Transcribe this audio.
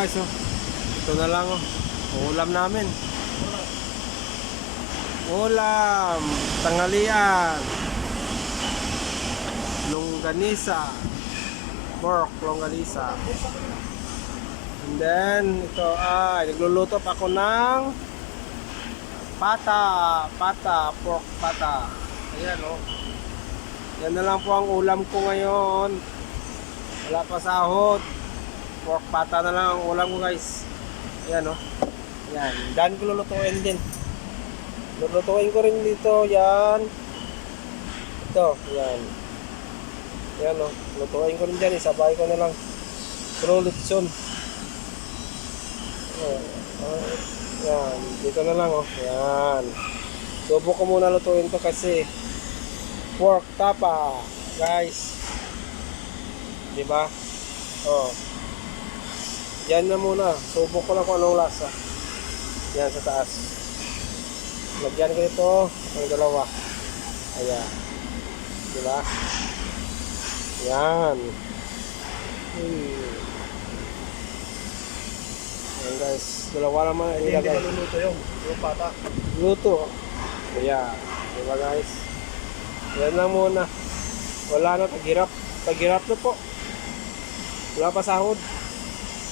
guys, oh. Ito na lang, oh. Ulam namin. Ulam. Tanghalian. Longganisa. Pork longganisa. And then, ito ay, nagluluto pa ako ng pata. Pata. Pork pata. Ayan, oh. Yan na lang po ang ulam ko ngayon. Wala pa sahod. Pork pata na lang ang ulam ko guys. Ayan o. Yan. Dan ko lulutuin din. Lulutuin ko rin dito. Yan. Ito. Yan. Yan o. Lutuin ko rin dyan. Isabay ko na lang. Prolutson. Oh, ah, Yan. Dito na lang o. Yan. Subo ko muna lutuin to kasi pork tapa. Guys. Di ba? Oh. Yan na muna. Subok ko lang kung anong lasa. Yan sa taas. Lagyan ko ito ang dalawa. Ayan. Di ba? Yan. Hmm. Ayan guys. Dalawa naman ang Hindi ilagay. maluluto yung, yung pata. Luto. Ayan. Di ba guys? Yan lang muna. Wala na. Taghirap. Taghirap na po. Wala pa sahod.